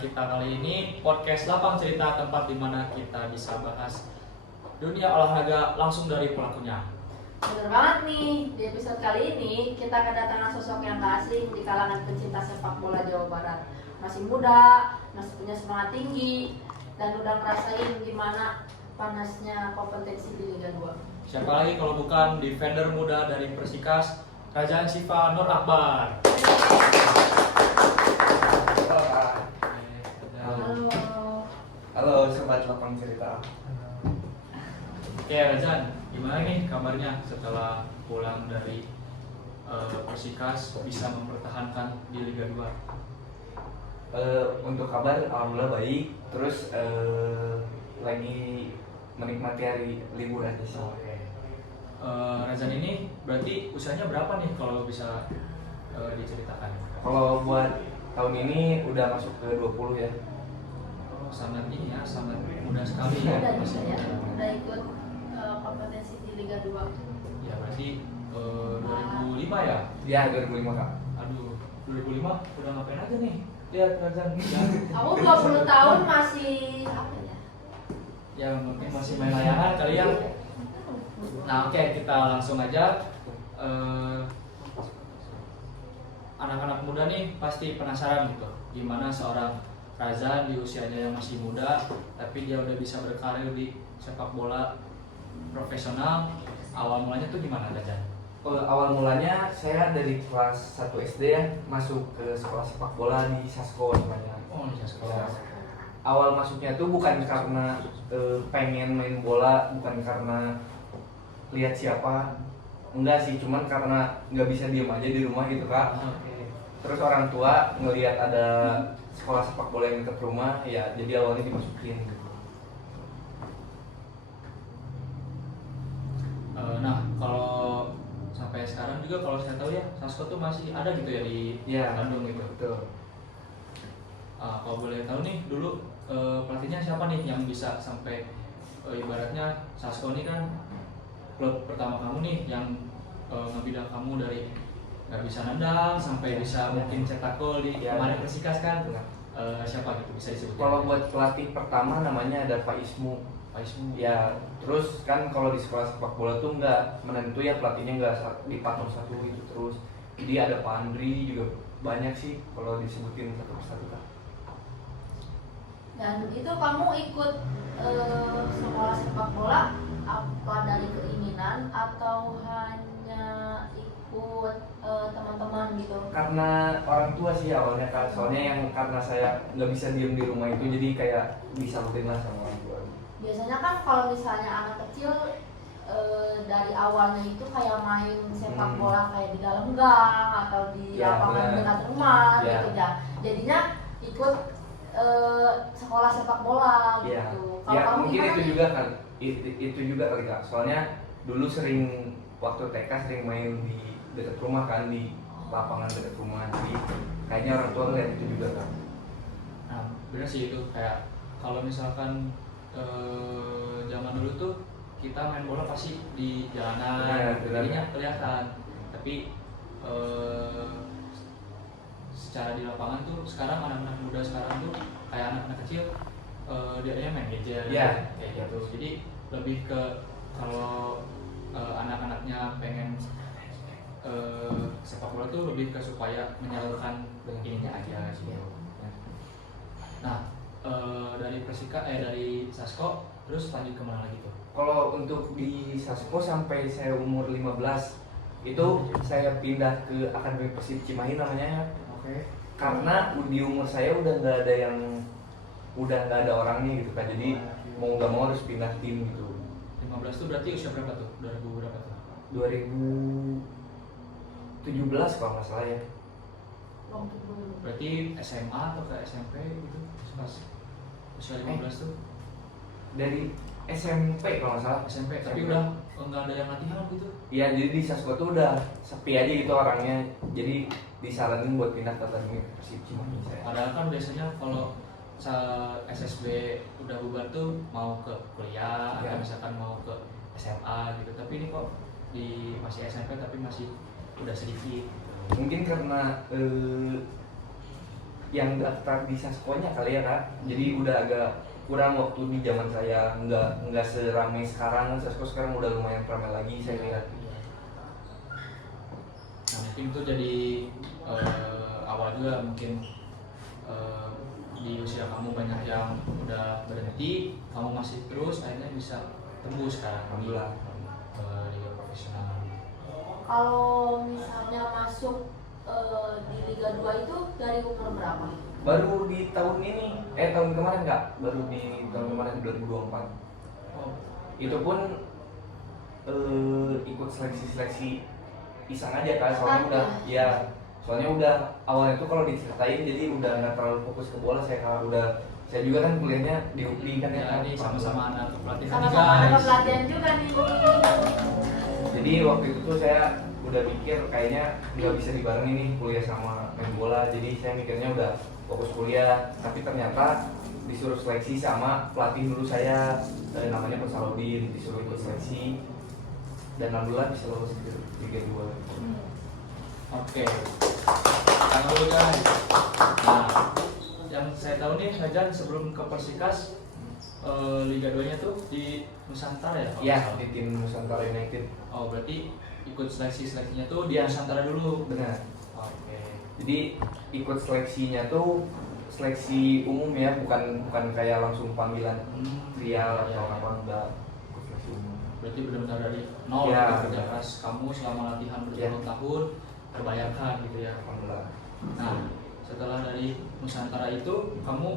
kita kali ini podcast Lapang Cerita, tempat di mana kita bisa bahas dunia olahraga langsung dari pelakunya. Bener banget nih, di episode kali ini kita kedatangan sosok yang tak asing di kalangan pencinta sepak bola Jawa Barat. Masih muda, masih punya semangat tinggi, dan udah ngerasain gimana panasnya kompetensi di Liga 2. Siapa lagi kalau bukan defender muda dari Persikas, Rajaan Siva Nur Akbar. Halo. Halo sobat Lapang Cerita. Oke Rajaan, gimana nih kabarnya setelah pulang dari Persikas bisa mempertahankan di Liga 2? Untuk kabar alhamdulillah baik. Terus lagi menikmati hari libur aja sih. Rajaan ini berarti usianya berapa nih kalau bisa diceritakan? Kalau buat tahun ini udah masuk ke 20 ya. Sangat ini ya, sangat mudah sekali ya. Udah Masih juga ya, muda. udah ikut kompetensi di Liga 2. Ya berarti 2005 ya? Ya 2005 Kak. Aduh, 2005 udah ngapain aja nih? Lihat Rajaan ya. Aku 20 tahun masih apa ya? Ya mungkin masih main layangan kali ya. Nah oke, kita langsung aja. Anak-anak muda nih pasti penasaran gitu, gimana seorang Razan di usianya yang masih muda tapi dia udah bisa berkarir di sepak bola profesional. Awal mulanya tuh gimana Razan? Awal mulanya saya dari kelas 1 SD ya masuk ke sekolah sepak bola di Sasko namanya. Oh di sekolah. Awal masuknya tuh bukan karena pengen main bola, bukan karena lihat siapa, enggak sih, cuman karena nggak bisa diem aja di rumah gitu Kak. Oke. Terus orang tua ngelihat ada sekolah sepak bola yang dekat rumah, ya jadi awalnya dimasukin gitu. Nah kalau sampai sekarang juga kalau saya tahu ya Sasko tuh masih ada gitu ya di Iya, Bandung gitu. Betul. Kalau boleh tahu nih dulu pelatihnya siapa nih yang bisa sampai ibaratnya Sasko ini kan klub pertama kamu nih yang ngebidak kamu dari nggak bisa nendang sampai bisa mungkin cetak gol di Ya. kemarin Persikas kan. Benar. Siapa gitu bisa disebut? Kalau buat pelatih pertama namanya ada Pak Ismu. Pak Ismu. Ya, terus kan kalau di sekolah sepak bola tuh nggak menentu ya, pelatihnya nggak dipatok satu itu terus. Jadi ada Pak Andri juga, banyak sih kalau disebutin satu persatu Kak. Dan itu kamu ikut sekolah sepak bola apa dari keinginan atau hanya ikut teman-teman gitu? Karena orang tua sih awalnya Kak, soalnya yang karena saya nggak bisa diem di rumah itu jadi kayak disalurin lah sama orang tua. Biasanya kan kalau misalnya anak kecil dari awalnya itu kayak main sepak bola kayak di dalam gang atau di Ya, lapangan benar. dekat rumah Ya. gitu ya. Jadinya ikut sekolah sepak bola Iya. gitu. Ya kamu mungkin gimana itu nih? juga kan, itu juga kali Kak. Soalnya dulu sering waktu TK sering main di dekat rumah kan, di lapangan dekat rumah. Jadi kayaknya orang tua ngeliat itu juga kan. Nah bener sih itu kayak kalau misalkan zaman dulu tuh kita main bola pasti di jalanan, Benar, jadinya kelihatan. Tapi secara di lapangan tuh sekarang anak-anak muda sekarang tuh kayak anak-anak kecil dia main gadget Iya. kayak gitu. Jadi lebih ke kalau anak-anaknya pengen sepak bola tuh lebih ke supaya menyalurkan ininya aja sih. Nah dari dari Sasko terus lanjut kemana lagi tuh? Kalau untuk di Sasko sampai saya umur 15 itu saya pindah ke Akademi Persib Cimahi namanya. Oke. Karena di umur saya udah nggak ada orangnya gitu kan. Jadi mau nggak mau harus pindah tim gitu. 15 tuh berarti usia berapa tuh? 2000 berapa tuh? 2017 kalau nggak salah ya. Waktu dulu. Berarti SMA atau ke SMP gitu? Pas usia 15 tuh? Dari SMP kalau nggak salah. SMP, tapi udah nggak ada yang latihan gitu? Iya, jadi di Sasko tuh udah sepi aja gitu orangnya. Jadi disaranin buat pindah ke Akademi Persib Cimahi saya. Padahal kan biasanya kalau SSB udah bubar tuh mau ke kuliah Ya. atau misalkan mau ke SMA gitu. Tapi ini kok di masih SMP tapi masih udah sedikit gitu. Mungkin karena yang daftar di Saskonya kali ya Kak. Jadi udah agak kurang waktu di zaman saya, nggak seramai sekarang. Sasko sekarang udah lumayan ramai lagi saya lihat. Nah mungkin itu jadi awal juga mungkin di usia kamu banyak yang udah berhenti, kamu masih terus akhirnya bisa tembus kan Alhamdulillah. ke liga profesional. Kalau misalnya masuk di Liga 2 itu dari umur berapa? Baru di tahun ini, tahun kemarin Kak, baru di tahun kemarin 2024. Oh, Itu pun ikut seleksi iseng aja Kak, soalnya udah ya soalnya udah awalnya tuh kalau diceritain jadi udah nggak terlalu fokus ke bola saya juga kan kuliahnya di UPI kan ya. ya ini sama-sama ada kepelatihan nih Sama-sama ada guys. pelatihan juga nih. Jadi waktu itu tuh saya udah mikir kayaknya nggak bisa dibarengin nih kuliah sama main bola, jadi saya mikirnya udah fokus kuliah, tapi ternyata disuruh seleksi sama pelatih dulu saya, namanya Coach Saludin, disuruh ikut seleksi dan alhamdulillah bisa lolos ke Liga 2. Oke, tangan dulu guys. Nah, yang saya tahu nih Rajan sebelum ke Persikas Liga 2 nya tuh di Nusantara ya? kalau Iya, nggak salah? di tim Nusantara United. Oh berarti ikut seleksinya tuh di Iya. Nusantara dulu. Benar. Oke. Jadi ikut seleksinya tuh seleksi umum ya, bukan kayak langsung panggilan trial Iya, atau iya. apa, enggak, ikut seleksi umum. Berarti benar-benar dari nol Ya, gitu, kerja benar. keras kamu selama latihan Ya. bertahun-tahun terbayarkan gitu ya. Alhamdulillah. Nah setelah dari Nusantara itu kamu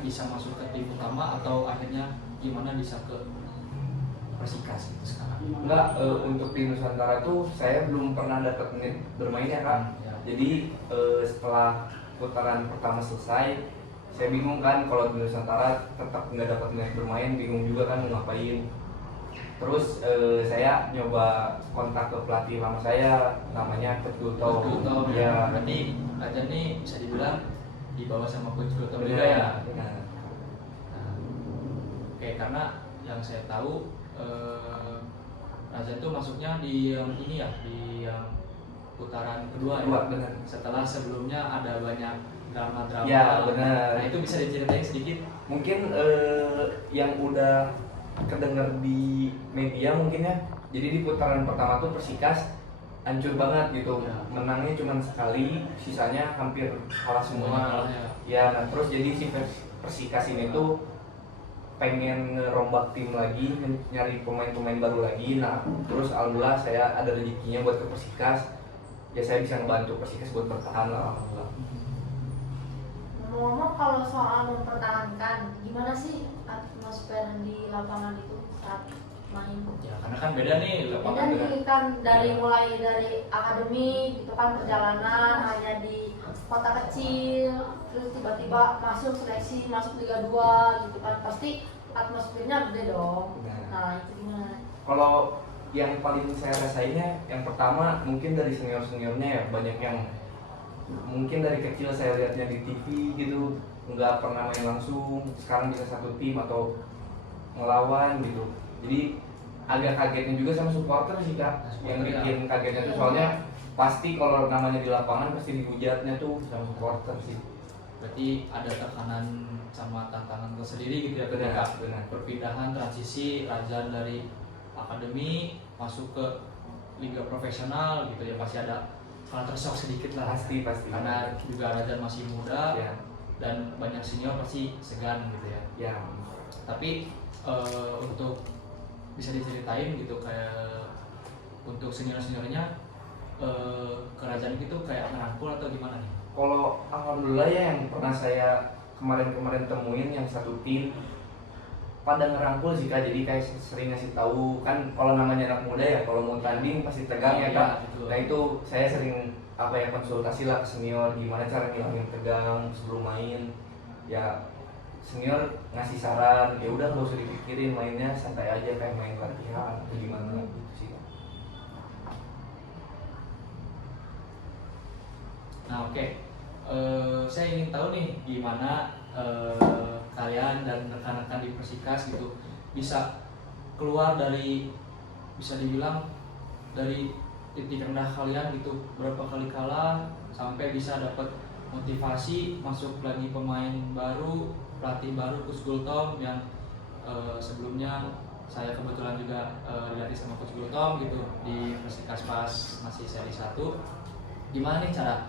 bisa masuk ke tim utama atau akhirnya gimana bisa ke Persikas gitu sekarang? Enggak, untuk di Nusantara tuh saya belum pernah dapat menit bermain ya Kak. Ya. Jadi setelah putaran pertama selesai, saya bingung kan kalau di Nusantara tetap nggak dapat menit bermain, bingung juga kan mau ngapain. Terus saya nyoba kontak ke pelatih lama saya, namanya Coach Gulto. Gultom Ya, ya. Berarti Raja nih bisa dibilang dibawa sama Coach Gultom juga benar, ya. benar. Nah, oke karena yang saya tahu Raja itu masuknya di yang ini ya, di yang putaran kedua Kedua, ya. benar. Setelah sebelumnya ada banyak drama-drama. Ya, benar. Nah itu bisa diceritain sedikit. Mungkin yang udah kedenger di media mungkin ya. Jadi di putaran pertama tuh Persikas hancur banget gitu. Ya. Menangnya cuma sekali, sisanya hampir kalah semua. Kalah ya. Ya, nah terus jadi si Persikas ini tuh pengen ngerombak tim lagi, nyari pemain-pemain baru lagi. Nah, terus alhamdulillah saya ada rezekinya buat ke Persikas. Ya saya bisa ngebantu Persikas buat bertahan lah, alhamdulillah. Ngomong-ngomong kalau soal mempertahankan, gimana sih atmosfer di lapangan itu saat main? Ya karena kan beda nih Beda lapangan dengan nih kan dari Ya. mulai dari akademi itu kan perjalanan hanya di kota kecil, terus tiba-tiba masuk seleksi masuk Liga 2 gitu kan, pasti atmosfernya gede dong. Benar. Nah itu gimana? Kalau yang paling saya rasainnya, yang pertama mungkin dari senior-seniornya ya, banyak yang mungkin dari kecil saya lihatnya di TV gitu, nggak pernah main langsung, sekarang bisa satu tim atau ngelawan gitu. Jadi agak kagetnya juga sama supporter sih Kak, yang bikin kagetnya tuh soalnya pasti kalau namanya di lapangan pasti dihujatnya tuh sama supporter sih. berarti ada tekanan sama tantangan tersendiri gitu ya Benar, ketika benar. perpindahan transisi Raja dari akademi masuk ke liga profesional gitu ya, pasti ada culture shock sedikit lah Pasti. karena juga Raja masih muda Ya, dan banyak senior pasti segan gitu ya. ya. Tapi untuk bisa diceritain gitu kayak untuk seniornya kerajaan gitu kayak ngerangkul atau gimana nih? Kalau alhamdulillah ya yang pernah saya kemarin temuin yang satu tim pada ngerangkul sih Kak, jadi kayak sering ngasih tahu kan kalau namanya anak muda ya kalau mau tanding pasti tegang ya Kak. Iya, betul. Nah itu saya sering konsultasi lah ke senior gimana cara ngilangin tegang sebelum main. Ya senior ngasih saran, ya udah nggak usah dipikirin, mainnya santai aja kayak main latihan atau gimana gitu sih. Nah oke, saya ingin tahu nih gimana kalian dan rekan-rekan di Persikas gitu bisa keluar dari, bisa dibilang dari titik rendah kalian gitu, berapa kali kalah sampai bisa dapat motivasi masuk lagi pemain baru, pelatih baru Coach Gultom yang sebelumnya saya kebetulan juga dilatih sama Coach Gultom gitu di Persikas pas masih seri 1. Gimana nih cara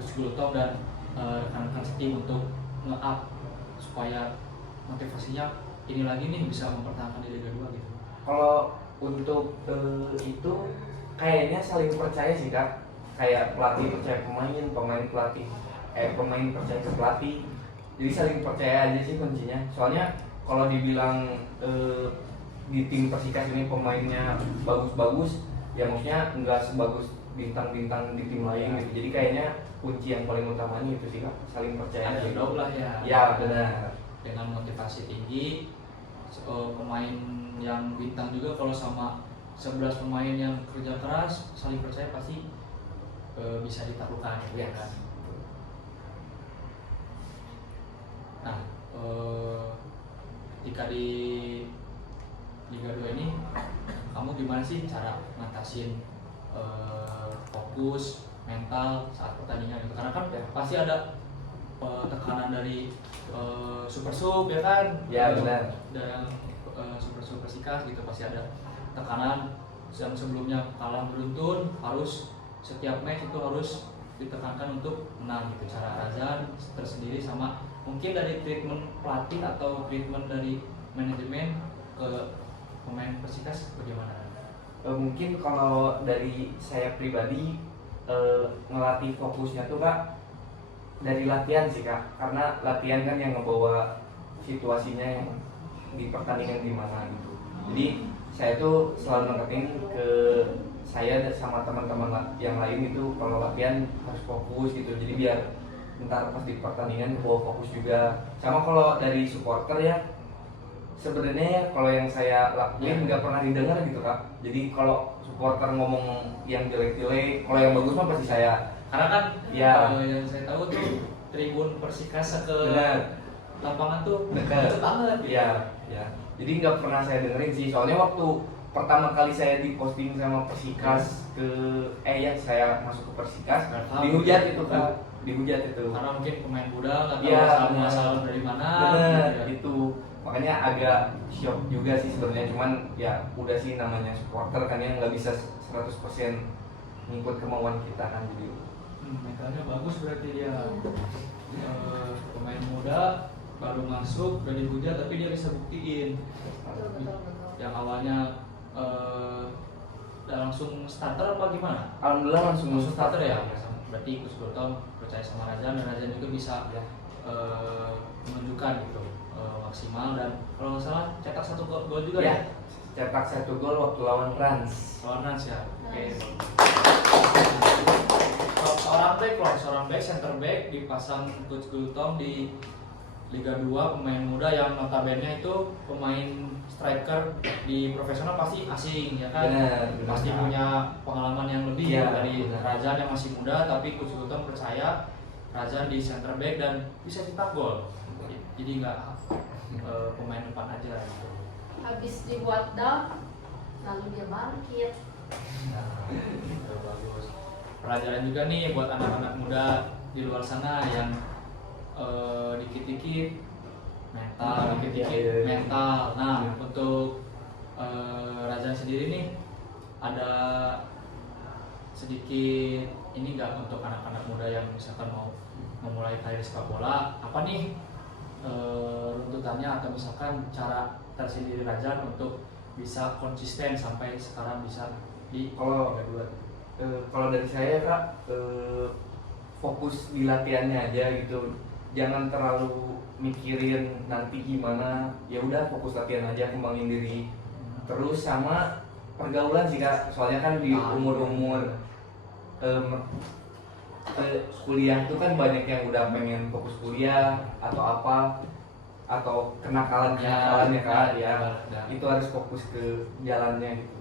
Coach Gultom dan rekan-rekan tim untuk nge-up supaya motivasinya ini lagi nih bisa mempertahankan di Liga 2 gitu? Kalau untuk itu kayaknya saling percaya sih Kak, kayak pelatih percaya pemain, pemain percaya ke pelatih, jadi saling percaya aja sih kuncinya. Soalnya kalau dibilang di tim Persikas ini pemainnya bagus-bagus, ya maksudnya nggak sebagus bintang-bintang di tim lain gitu. Jadi kayaknya kunci yang paling utamanya itu sih Kak, saling percaya aja. Underdog lah ya. Ya benar. Dengan motivasi tinggi, pemain yang bintang juga kalau sama 11 pemain yang kerja keras saling percaya pasti bisa ditaklukkan gitu ya kan. Nah, ketika di Liga 2 ini kamu gimana sih cara ngatasin fokus mental saat pertandingan gitu? Karena kan pasti ada tekanan dari super sub ya kan? Ya benar. Dan super Persikas gitu pasti ada tekanan yang sebelumnya kalah beruntun, harus setiap match itu harus ditekankan untuk menang gitu. Cara Razan tersendiri sama mungkin dari treatment pelatih atau treatment dari manajemen ke pemain Persikas bagaimana? Mungkin kalau dari saya pribadi ngelatih fokusnya tuh Kak dari latihan sih Kak, karena latihan kan yang ngebawa situasinya yang di pertandingan gimana gitu. Jadi saya tuh selalu ngeketin ke saya sama teman-teman yang lain itu kalau latihan harus fokus gitu. Jadi biar ntar pas di pertandingan bawa fokus juga. Sama kalau dari supporter ya, sebenarnya kalau yang saya lakuin nggak pernah didengar gitu Kak. Jadi kalau supporter ngomong yang jelek-jelek, kalau yang bagus mah pasti saya. Karena kan Ya. yang saya tahu tuh tribun Persikas ke Benar. lapangan tuh Dekat. deket banget. Ya, ya. Jadi nggak pernah saya dengerin sih. Soalnya waktu pertama kali saya diposting sama Persikas saya masuk ke Persikas, dihujat itu Kak, dihujat itu. Karena mungkin pemain muda nggak tahu Iya, asal dari mana. Bener, gitu ya. itu makanya agak shock juga sih sebenarnya. Cuman ya udah sih namanya supporter kan yang nggak bisa 100% ngikut kemauan kita kan jadi. Mentalnya bagus berarti dia. Pemain muda baru masuk udah dihujat tapi dia bisa buktiin. Betul. Yang awalnya udah langsung starter apa gimana? Alhamdulillah langsung Starter ya. Berarti Coach Gultom percaya sama Razan dan Razan juga bisa menunjukkan gitu maksimal, dan kalau nggak salah cetak 1 gol juga ya. Cetak 1 gol waktu lawan Rans. Lawan Rans ya. Oke. Nice. Seorang back center back dipasang Coach Gultom di Liga 2, pemain muda yang notabene itu pemain striker di profesional pasti asing ya kan. Benar. Pasti punya pengalaman yang lebih Iya, dari benar. Razan yang masih muda, tapi Coach Gultom percaya Razan di center back dan bisa cetak gol. Jadi nggak pemain depan aja gitu. Habis dibuat down, lalu dia bangkit. Nah, itu bagus. Pelajaran juga nih buat anak-anak muda di luar sana yang dikit-dikit mental, Iya. mental. Nah, untuk Razan sendiri nih ada sedikit ini nggak untuk anak-anak muda yang misalkan mau memulai karir sepak bola, apa nih runtutannya atau misalkan cara tersendiri Razan untuk bisa konsisten sampai sekarang bisa di Kalau Liga 2? kalau dari saya Kak, fokus di latihannya aja gitu. Jangan terlalu mikirin nanti gimana. Ya udah fokus latihan aja, kembangin diri. Terus sama pergaulan sih Kak. Soalnya kan di umur-umur kuliah tuh kan banyak yang udah pengen fokus kuliah atau apa, atau kenakalannya Kak ya. Itu harus fokus ke jalannya gitu.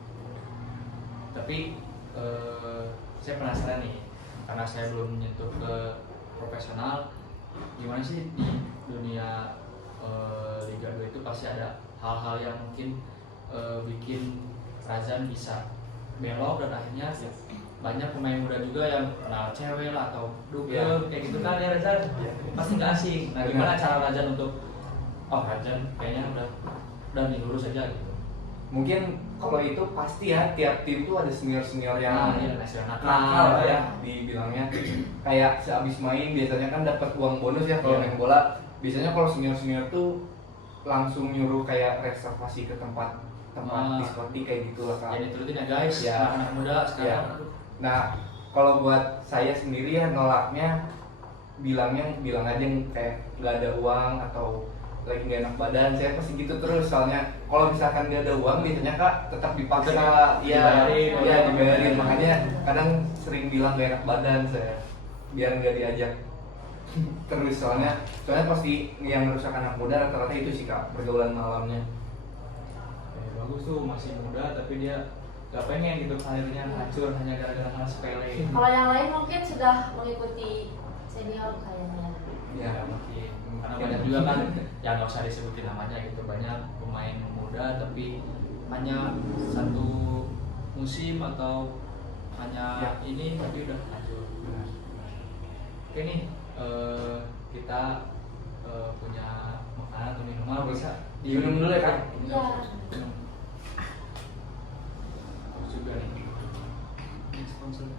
Tapi saya penasaran nih, karena saya belum menyentuh ke profesional, gimana sih di dunia Liga 2 itu pasti ada hal-hal yang mungkin bikin Razan bisa belok dan akhirnya banyak pemain muda juga yang kenal cewek lah atau dugem Iya. kayak gitu kan ya Razan, Iya. pasti nggak asing. Nah Benar. gimana cara Razan untuk Razan kayaknya udah nih lurus aja gitu. Mungkin kalau itu pasti ya tiap tim tuh ada senior yang Iya, nasional nakal lah ya dibilangnya. Kayak sehabis main biasanya kan dapat uang bonus ya kalau Iya. main bola. Biasanya kalau senior tuh langsung nyuruh kayak reservasi ke tempat diskotik kayak gitu lah Kak. Jadi turutin ya guys, Ya. anak muda sekarang. Ya. Nah, kalau buat saya sendiri ya nolaknya bilang aja kayak nggak ada uang atau lagi nggak enak badan, saya pasti gitu terus. Soalnya kalau misalkan nggak ada uang biasanya Kak tetap dipaksa dibayarin. Makanya kadang sering bilang nggak enak badan saya biar nggak diajak terus. Soalnya pasti yang merusak anak muda rata-rata itu sih Kak, pergaulan malamnya. Bagus tuh, masih muda tapi dia gak pengen gitu karirnya hancur hanya gara-gara hal sepele. Kalau yang lain mungkin sudah mengikuti senior kayaknya. Ya mungkin karena banyak juga kan yang nggak usah disebutin namanya gitu, banyak pemain muda tapi hanya satu musim atau hanya Ya. ini tapi udah hancur. Oke nih, kita punya makanan atau minuman bisa Diminum dulu ya Kak. Iya. Minum. Bagus juga nih. Ini sponsor.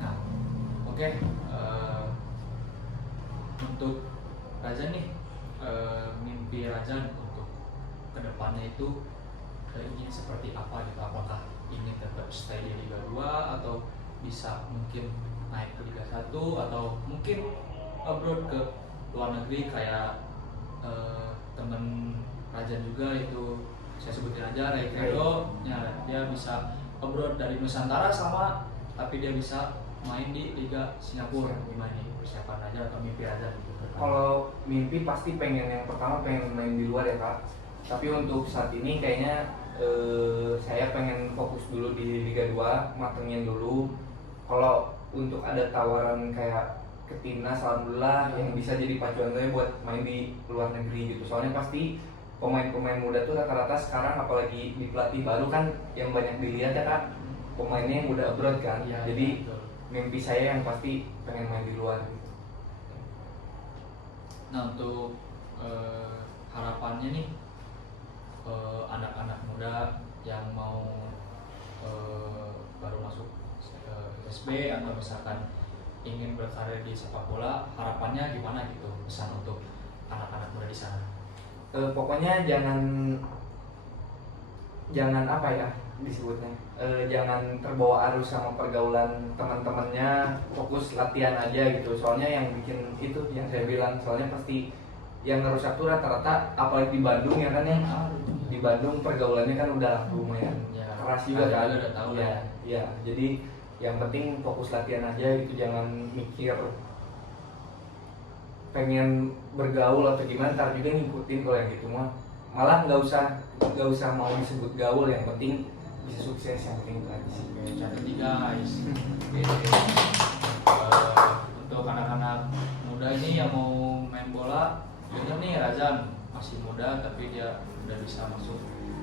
Nah, oke. Untuk Razan nih, mimpi Razan untuk kedepannya itu ingin seperti apa gitu? Apakah ingin tetap stay di Liga 2 atau bisa mungkin naik ke Liga 1 atau mungkin abroad ke luar negeri kayak temen Razan juga itu saya sebutin aja Ray Credo ya, dia bisa abroad dari Nusantara sama tapi dia bisa main di Liga Singapura. Gimana nih persiapan Razan atau mimpi Razan gitu? Kalau mimpi pasti yang pertama pengen main di luar ya Kak. Tapi untuk saat ini kayaknya saya pengen fokus dulu di Liga 2, matengin dulu. Kalau untuk ada tawaran kayak ke timnas, alhamdulillah yang bisa jadi pacuan saya buat main di luar negeri gitu. Soalnya pasti pemain-pemain muda tuh rata-rata sekarang apalagi di pelatih baru kan yang banyak dilihat ya Kak, pemainnya yang udah abroad kan. Ya, Jadi betul. mimpi saya yang pasti pengen main di luar gitu. Nah untuk harapannya nih anak-anak muda yang mau baru masuk SB atau misalkan ingin berkarir di sepak bola, harapannya gimana gitu pesan untuk anak-anak muda di sana? Pokoknya jangan apa ya disebutnya, jangan terbawa arus sama pergaulan teman-temannya, fokus latihan aja gitu. Soalnya yang bikin itu yang saya bilang, soalnya pasti yang ngerusak tuh rata-rata apalagi di Bandung ya kan, yang di Bandung pergaulannya kan udah lumayan Ya, keras juga kan. udah tahu ya, lah. ya. Jadi yang penting fokus latihan aja gitu, jangan mikir pengen bergaul atau gimana, ntar juga ngikutin kalau yang gitu mah. Malah nggak usah mau disebut gaul, yang penting bisa sukses, yang penting itu aja sih. Oke, catat nih guys. Oke. Untuk anak-anak muda ini yang mau main bola, dengar nih Razan masih muda tapi dia udah bisa masuk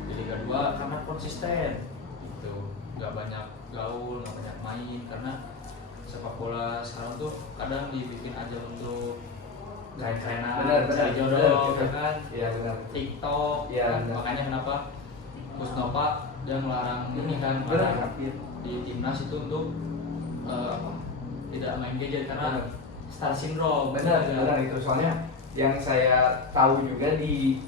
di Liga 2 karena konsisten gitu, nggak banyak gaul, nggak banyak main, karena sepak bola sekarang tuh kadang dibikin aja untuk keren-kerenan, Benar, cari jodoh, benar. ya kan? Iya benar. TikTok, Iya, kan? benar. Makanya kenapa Gus Nova dia melarang ini kan, Benar. melarang di timnas itu untuk apa, tidak main gadget karena Benar. star syndrome. Benar itu. Soalnya yang saya tahu juga di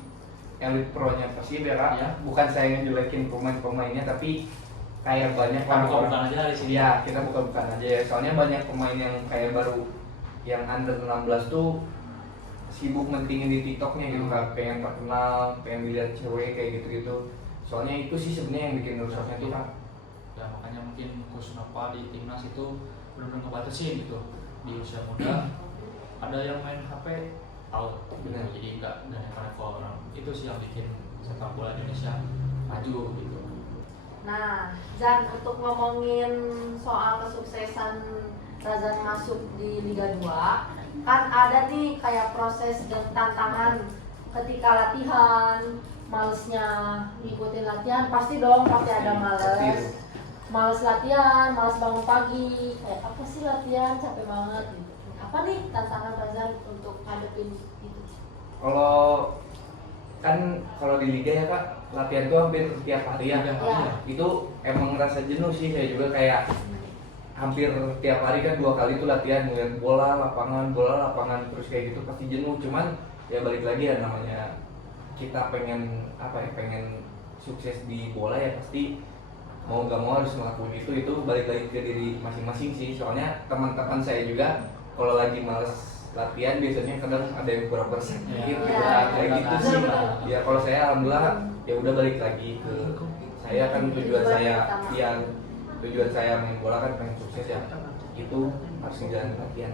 Elite Pro-nya Persib ya Kak, Ya. bukan saya ngejelekin pemain-pemainnya, tapi kayak banyak Kita buka-bukaan aja dari sini. Ya, kita buka-bukaan aja ya. Soalnya banyak pemain yang kayak baru yang under 16 tuh sibuk mentingin di TikToknya gitu Kak, pengen terkenal, pengen dilihat cewek kayak gitu-gitu. Soalnya itu sih sebenarnya yang bikin rusaknya tuh Kak. Ya makanya mungkin Gus Nova di timnas itu benar-benar ngebatasin gitu di usia muda. Ada yang main HP out, Benar. jadi nggak rekor. Itu sih yang bikin sepak bola Indonesia maju gitu. Nah, Zan, untuk ngomongin soal kesuksesan Razan masuk di Liga 2, kan ada nih kayak proses dan tantangan ketika latihan malesnya ngikutin latihan, pasti dong pasti ada males. Males latihan, males bangun pagi, kayak apa sih latihan, capek banget gitu. Apa nih tantangan Razan untuk ngadepin itu? Kalau kan kalau di liga ya Kak, latihan tuh hampir tiap hari ya. Tiap hari ya. Itu emang ngerasa jenuh sih, saya juga kayak hampir tiap hari kan 2 kali tuh latihan, ngeliat bola lapangan terus kayak gitu pasti jenuh. Cuman ya balik lagi ya, namanya kita pengen apa ya, pengen sukses di bola ya pasti mau gak mau harus ngelakuin itu balik lagi ke diri masing-masing sih. Soalnya teman-teman saya juga kalau lagi males latihan biasanya kadang ada yang pura-pura sakit gitu, kayak gitu sih. Ya kalau saya alhamdulillah ya udah balik lagi ke saya kan tujuan saya main bola kan pengen sukses ya, itu harus ngejalanin latihan.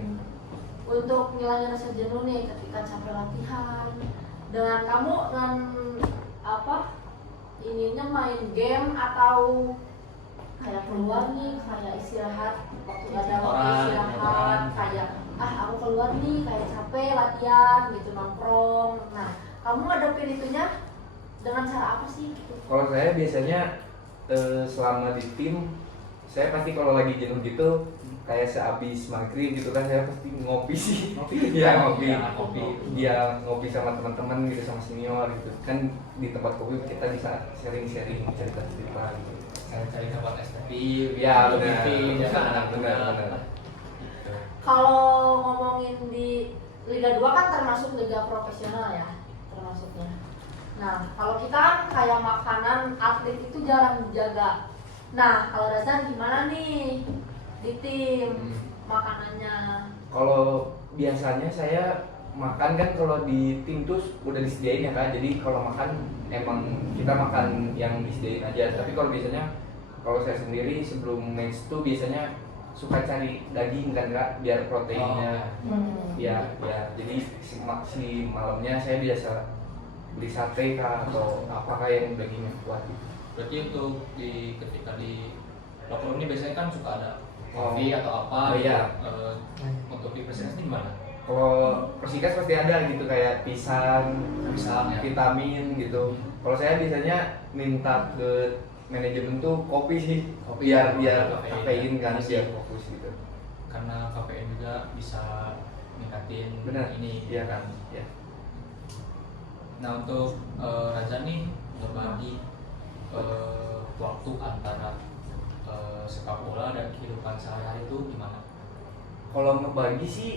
Untuk ngilangin rasa jenuh nih ketika capek latihan, dengan kamu dengan apa ininya main game atau kayak keluar nih, kayak istirahat waktu ada waktu istirahat, kayak aku keluar nih kayak capek latihan gitu, nongkrong. Nah, kamu ngadepin itunya dengan cara apa sih gitu? Kalau saya biasanya selama di tim, saya pasti kalau lagi jenuh gitu kayak sehabis maghrib gitu kan saya pasti ngopi sih. Ngopi sama teman-teman gitu, sama senior gitu kan. Di tempat kopi kita bisa sharing-sharing cerita-cerita gitu, cari tempat SPP ya benar. Kalau ngomongin di Liga 2 kan termasuk liga profesional ya, termasuknya. Nah, kalau kita kan kayak makanan atlet itu jarang dijaga. Nah, kalau Razan gimana nih di tim makanannya? Kalau biasanya saya makan kan kalau di tim tuh udah disediain ya Kak. Jadi kalau makan emang kita makan yang disediain aja. Tapi kalau biasanya kalau saya sendiri sebelum match tuh biasanya suka cari daging kan Kak, biar proteinnya. Ya, jadi si malamnya saya biasa beli sate Kak, atau apakah yang dagingnya kuat gitu. Berarti untuk ketika di locker room ini biasanya kan suka ada kopi atau apa iya. Untuk di Persikas ini gimana? Kalau Persikas pasti ada gitu, kayak pisang ya. vitamin gitu. Kalau saya biasanya minta ke manajemen tuh kopi sih, biar kafein kan, biar fokus gitu. Karena kafein juga bisa ningkatin ini. Iya kan. Ya. Nah untuk Raja nih berbagi waktu antara sepak bola dan kehidupan sehari-hari itu gimana? Kalau ngebagi sih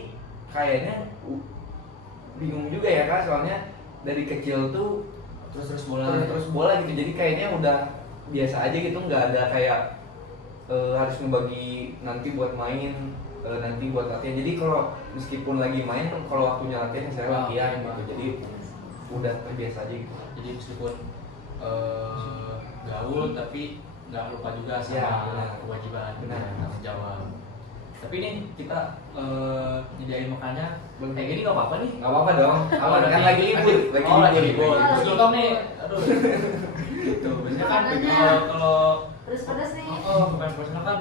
kayaknya bingung juga ya Kak, soalnya dari kecil tuh terus bola gitu, jadi kayaknya udah biasa aja gitu, nggak ada kayak harus ngebagi nanti buat main, nanti buat latihan. Jadi kalau meskipun lagi main, kalau waktunya latihan saya latihan gitu, jadi udah terbiasa aja gitu. Jadi meskipun gaul tapi nggak lupa juga sama kewajiban tanggung jawab. Tapi ini kita nyediain makannya kayak gini nggak apa-apa nih? Nggak apa-apa dong, kan lagi libur. Lagi libur. Terus dulu nih, aduh. Gitu. Biasanya kan kalau pedes-pedes nih. bukan profesional kan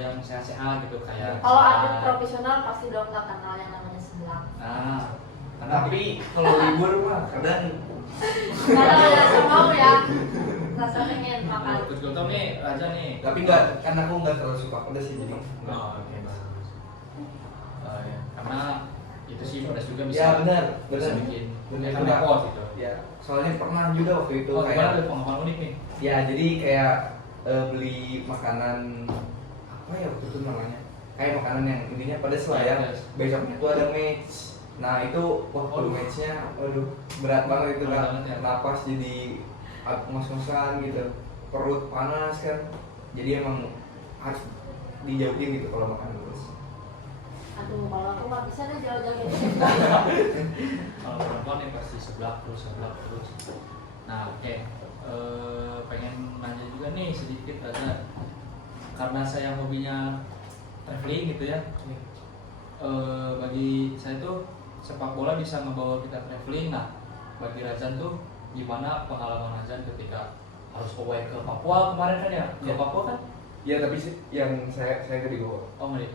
yang sehat-sehat gitu kayak. Kalau atlet profesional pasti dong nggak kenal yang namanya seblak. Nah, tapi kalau libur mah kadang Kalau rasa mau ya, rasa pengen makan. Terus gue tau nih Raja nih. tapi nggak, karena aku nggak terlalu suka pedas sih, jadi Oke, bagus. Ya. Karena itu sih pedas juga bisa. ya benar bikin benar repot gitu. ya, soalnya pernah juga waktu itu Kayak kayak ada pengalaman unik nih. ya, jadi kayak beli makanan apa ya waktu itu namanya, kayak makanan yang intinya pedas lah ya. Besoknya tuh ada match. Nah itu waktu matchnya, waduh berat banget itu kan, napas jadi ngos-ngosan gitu, perut panas kan, jadi emang harus dijauhin gitu kalau makan terus. Aduh, kalau aku nggak bisa deh jauh-jauhin. Kalau perempuan ya pasti seblak terus. Nah, oke. Pengen nanya juga nih sedikit Raja, karena saya hobinya traveling gitu ya. Bagi saya tuh sepak bola bisa ngebawa kita traveling. Nah, bagi Razan tuh gimana pengalaman Razan ketika harus away ke Papua kemarin kan ya? Ke Papua kan? Ya tapi yang saya ke di Goa. Oke.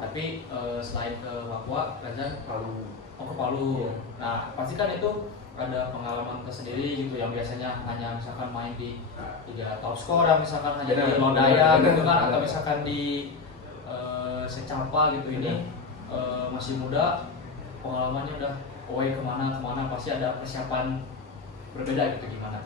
Tapi selain ke Papua, Razan Palu. ke Palu. Ya. Nah, pasti kan itu ada pengalaman tersendiri gitu yang biasanya hanya misalkan main di Liga Top Scorer, misalkan hanya di Benar, Lodaya benar, gitu kan, benar. atau misalkan di Secapa gitu ini masih muda, pengalamannya udah away kemana pasti ada persiapan berbeda gitu gimana?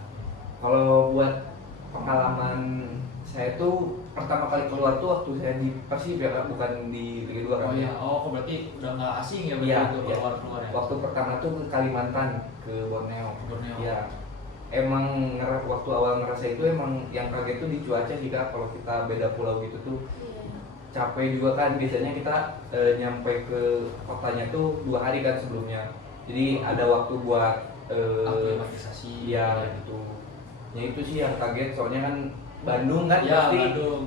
Kalau buat pengalaman saya tuh pertama kali keluar tuh waktu saya di Persib ya Kak, bukan di Liga 2 kan. Oh iya, kok berarti udah nggak asing ya Iya, begitu iya. keluar ya? Waktu pertama tuh ke Kalimantan, ke Borneo. Borneo. Iya. Emang waktu awal ngerasa itu emang yang kaget tuh di cuaca sih Kak, kalau kita beda pulau gitu tuh Iya. capek juga kan. Biasanya kita nyampe ke kotanya tuh 2 hari kan sebelumnya. Jadi ada waktu buat Aklimatisasi. iya gitu. Ya itu sih yang kaget, soalnya kan Bandung kan Ya, pasti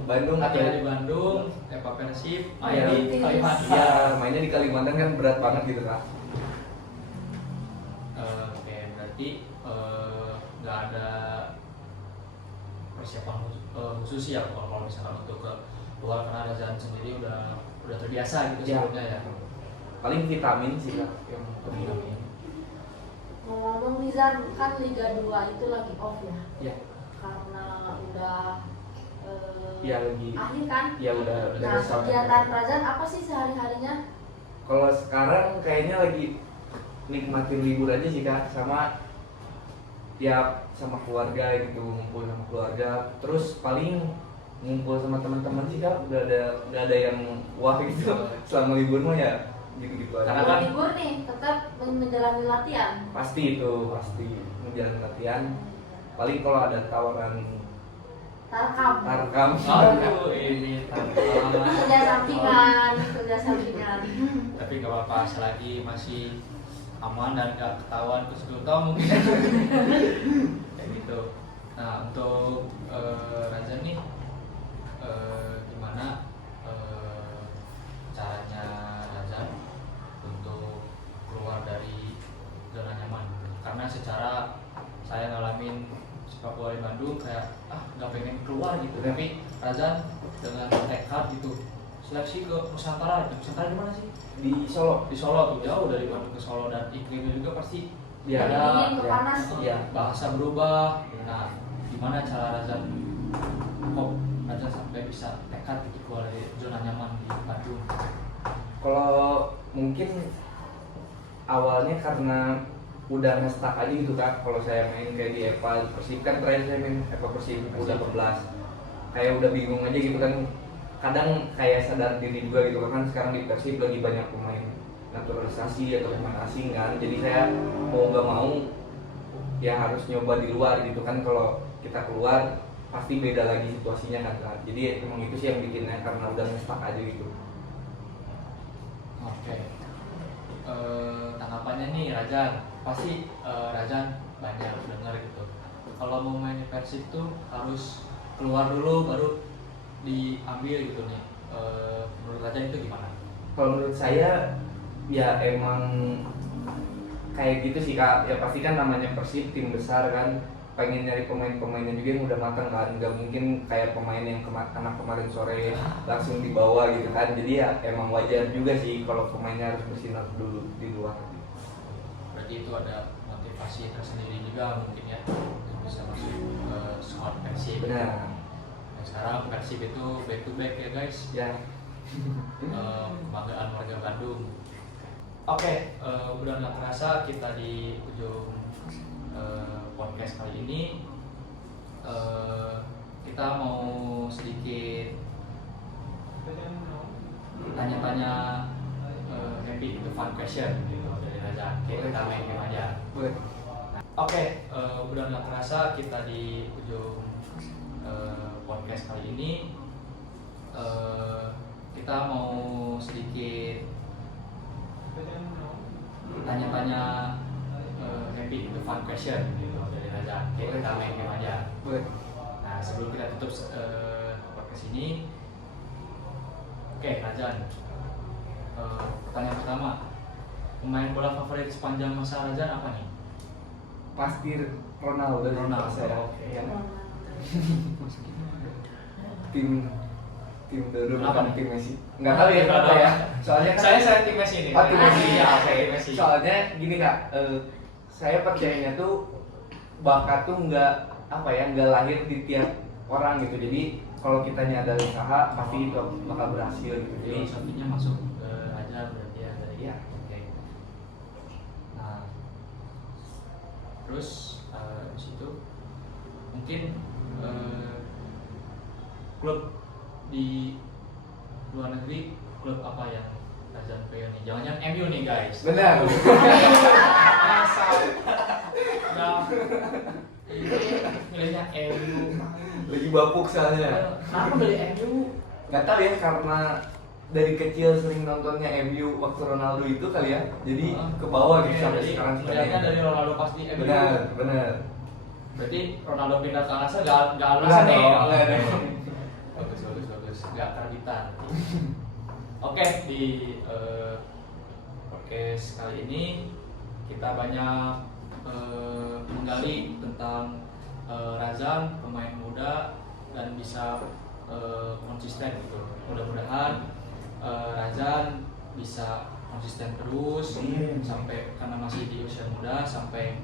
Bandung latihan di ada- Bandung, Epa Persib, main Iya. di Kalimantan. Iya, mainnya di Kalimantan kan berat banget gitu Kak. Oke, berarti nggak ada persiapan khusus ya kalau misalkan untuk ke luar, karena Razan sendiri udah terbiasa gitu Iya. sebelumnya ya. Paling vitamin sih Kak yang Vitamin. Ngomong Rizal, kan Liga 2 itu lagi off ya? Iya. Karena udah Iya lagi. akhir kan? Iya udah Nah, selesai. kegiatan Razan apa sih sehari-harinya? Kalau sekarang kayaknya lagi nikmatin libur aja sih Kak, sama ya sama keluarga gitu, ngumpul sama keluarga. Terus paling ngumpul sama teman-teman sih Kak, udah ada yang wah gitu. Selama libur mah ya gitu-gitu aja. Karena Kalau kan- libur nih, tetap menjalani latihan. Pasti itu, pasti menjalani latihan. Paling kalau ada tawaran Tarkam. tarkam, Aduh, ini tantangan. Kerja sampingan. Tapi nggak apa-apa, selagi masih aman dan nggak ketahuan ke sekutu mungkin. Kayak gitu. Nah, untuk Razan nih gimana caranya Razan untuk keluar dari zona nyaman? Karena secara saya ngalamin sepak bola di Bandung kayak nggak pengen keluar gitu, tapi Razan dengan tekad gitu seleksi ke Nusantara. Nusantara di mana sih? di Solo. Di Solo tuh, jauh dari Bandung ke Solo, dan iklimnya juga pasti Ya, Dingin, ya, panas. ya. bahasa berubah. Nah, gimana cara Razan kok Razan sampai bisa tekad gitu keluar dari zona nyaman di Bandung? Kalau mungkin awalnya karena udah nge-stuck aja gitu Kak. Kalau saya main kayak di Epa Persib kan, terakhir saya main Epa Persib U18, kayak udah bingung aja gitu kan. Kadang kayak sadar diri juga gitu kan, sekarang di Persib lagi banyak pemain naturalisasi atau pemain asing kan. Jadi saya mau nggak mau ya harus nyoba di luar gitu kan. Kalau kita keluar pasti beda lagi situasinya kan Kak. Jadi emang itu sih yang bikinnya, karena udah nge-stuck aja gitu. Oke. Tanggapannya nih Razan, pasti Razan banyak dengar gitu. Kalau mau main di Persib tuh harus keluar dulu baru diambil gitu nih. Menurut Razan itu gimana? Kalau menurut saya ya emang kayak gitu sih Kak. Ya pasti kan namanya Persib, tim besar kan, pengen nyari pemain-pemainnya juga yang udah matang kan. Gak mungkin kayak pemain yang anak kemarin sore langsung dibawa gitu kan. Jadi ya emang wajar juga sih kalau pemainnya harus bersinar dulu di luar. Berarti itu ada motivasi tersendiri juga mungkin ya, yang bisa masuk ke squad Persib. Benar. Nah, sekarang Persib itu back to back ya guys. Ya. Kebanggaan warga Bandung. Oke, udah nggak kerasa kita di ujung podcast kali ini. Kita mau sedikit tanya-tanya happy itu fun question gitu dari Raja. Kita main game aja. Boleh. Oke, udah nggak kerasa kita di ujung podcast kali ini. Kita mau sedikit tanya-tanya happy itu fun question gitu dari Raja. Kita main game aja. Boleh. Nah, sebelum kita tutup podcast ini, oke Razan, pertanyaan pertama, pemain bola favorit sepanjang masa Razan apa nih? Pasti Ronaldo. Ronaldo. Saya. Oke. Ya. Tim dulu Kenapa nih? tim Messi. Enggak tahu ya kenapa ya. Soalnya kan Saya tim Messi nih. Oh, tim Messi. Iya, oke, tim Messi. Soalnya gini Kak, saya percayanya tuh bakat tuh nggak apa ya, nggak lahir di tiap orang gitu. Jadi kalau kitanya ada usaha pasti itu bakal berhasil gitu. Jadi Filosofinya masuk ke Raja berarti ya dari ya oke. Nah, terus di situ mungkin klub di luar negeri, klub apa yang Razan pengen nih? Jangan-jangan MU nih guys. Benar. Asal. Nah, ini milihnya MU. Lagi bapuk soalnya. Kenapa milih MU? Nggak tahu ya, karena dari kecil sering nontonnya MU waktu Ronaldo itu kali ya. Jadi ke bawah gitu sampai Jadi sekarang melihatnya dari Ronaldo pas di MU. Benar, benar. Berarti Ronaldo pindah ke Al-Nassr nggak alasan nih. Enggak dong. Bagus, nggak terbitan. Oke, di podcast kali ini kita banyak menggali tentang Razan, pemain muda dan bisa konsisten gitu. Mudah-mudahan Razan bisa konsisten terus sampai, karena masih di usia muda, sampai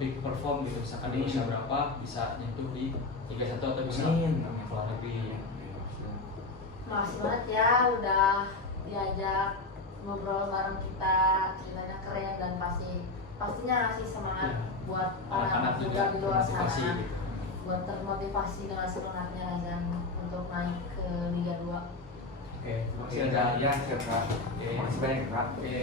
big perform gitu. Misalkan di usia berapa bisa nyentuh di Liga 1 atau bisa ke luar negeri. Makasih banget ya udah diajak ngobrol bareng kita, ceritanya keren dan pastinya ngasih semangat buat para Anak-anak anak juga muda di luar motivasi sana gitu. buat termotivasi dengan semangatnya Razan untuk naik ke Liga 2. Oke, makasih ya, siap Kak. Oke. Makasih banyak Kak. Oke.